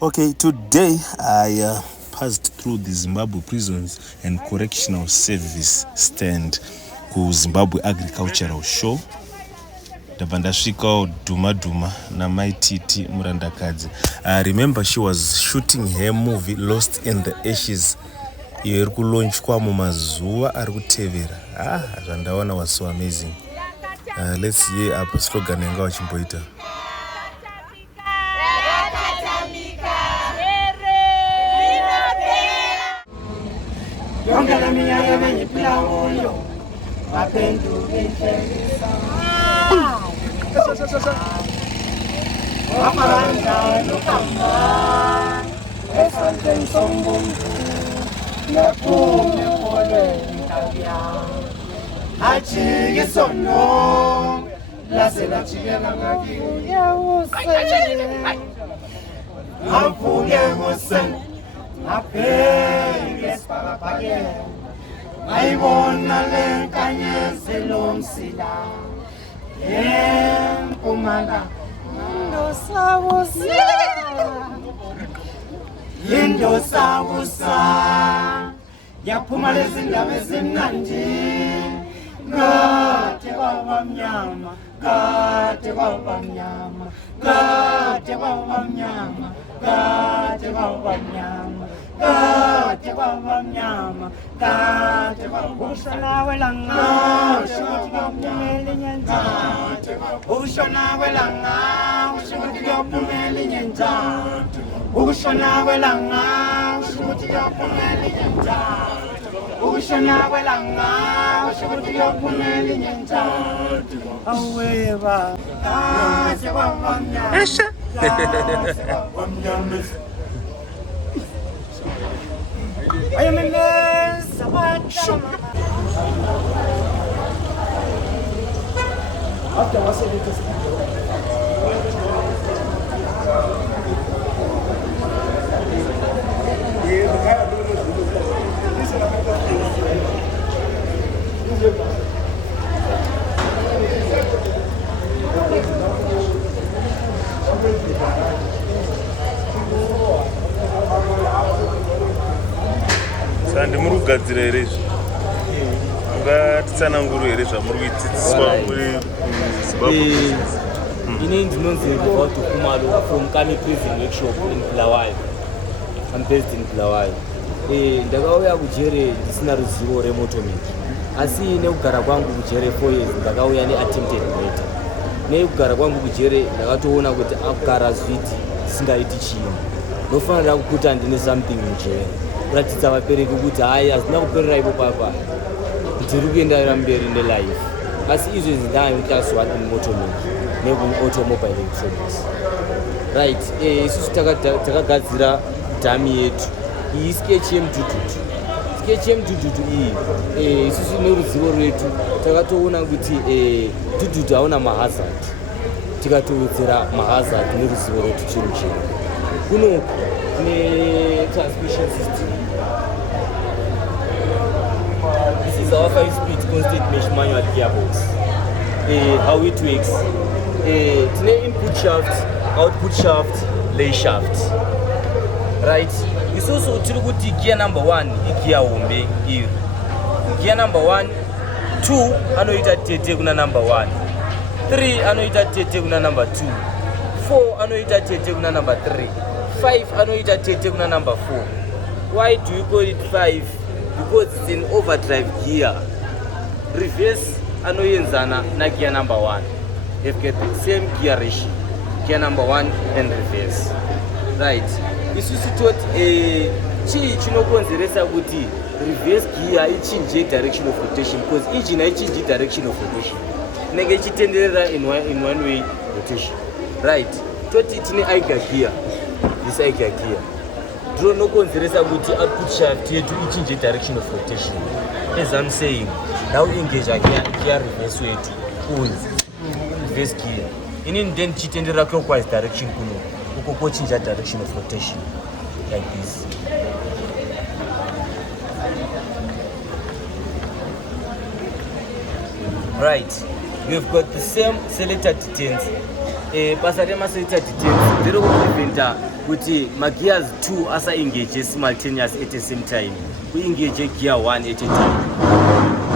Okay, today I passed through the Zimbabwe Prisons and Correctional Service stand ku Zimbabwe Agricultural Show. Ndabva ndasvikawo Duma Duma namai Titi murandakadzi. I remember she was shooting her movie Lost in the Ashes. Iyo iri kulaunchwa mumazuva ari kutevera. Zvandaona was so amazing. Let's see apa slogan yanga vachimboita. Yongela minyaka bengiphila kuyo baphenduka inhlekisa Amaranja kamba esandleni sombungu nephume pole ntabya ajike sono lasela jikela ngakiyo avuke ngosen aphe esipakapake ayibona le nkanyezi lomsila empumala indosabusa yaphuma lezi ndaba ezimnandi kade kwabamnyama kade kwabamnyama kade kwabamnyama kade kwabamnyama kade kwabamnyama kade kwabusana welanga ushuti kaphumela inyanja ushona welanga ushuti kaphumela inyanja ushona welanga ushuti kaphumela inyanja ushona welanga ushuti kaphumela inyanja aweba kade kwabamnyama I am in this after what's it? Sandi muri kugadzira here izvi ungatitsanangura here zvamuri kudzidziswa muri Zimbabwe? Ini ndinonzi Rivautu Khumalo from Kami Prison Workshop in Bulawayo. I'm based in Bulawayo. Ndakauya kujere ndisina ruzivo remotomeki, asi nekugara kwangu kujere 4 years ndakauya neattempted murder. Nekugara kwangu kujere ndakatoona kuti akugara zviti singaiti chinhu, ndofanira kukuta ndine something mujere kuratidza vabereki kuti hai hazina kuperera ipo papa, ndiri kuendarira mberi nelife. Asi izvezvi ndaamiclass 1 in motomeki neautomobile electronics. Right, isusu takagadzira dhami yetu iyi sketch yemudududu. Sketch yemudududu iyi isusu neruzivo rwetu takatoona kuti dududu hauna mahazard, tikatowedzera mahazard neruzivo rwetu chinhu chino. Kuno transmission system. This is our 5-speed constant mesh manual gearbox. How it works. Tine input shaft, output shaft, lay shaft. Right? Isusu tiri kuti gear number 1 igear hombe iri. Gear number 1, 2 anoita tete kuna number 1. 3 anoita tete kuna number 2. 4 anoita tete kuna number 3. 5 anoita tete kuna number 4. Why do you call it 5? Because it's an overdrive gear. Reverse anoyenzana na gear number 1. They've got the same gear ratio. Gear number 1 and reverse. Right. Isusu toti chii chinokonzeresa kuti reverse gear ichinje direction of rotation, because engine haichinji direction of rotation. Inenge ichitenderera in one way rotation. Right. Toti tine eiger gear. This eiger gear ndinokonzeresa kuti output shaft yetu ichinje direction of rotation. As I'm saying, now engage a gear reverse yetu on reverse gear. Inini then chitendera clockwise direction kuno uko kochinja direction of rotation like this. Right, we've got the same selector detents. Pasarema selector detents zero preventer kuti ma-gears 2 asa-engage simultaneous at the same time. We engage gear 1 at a time.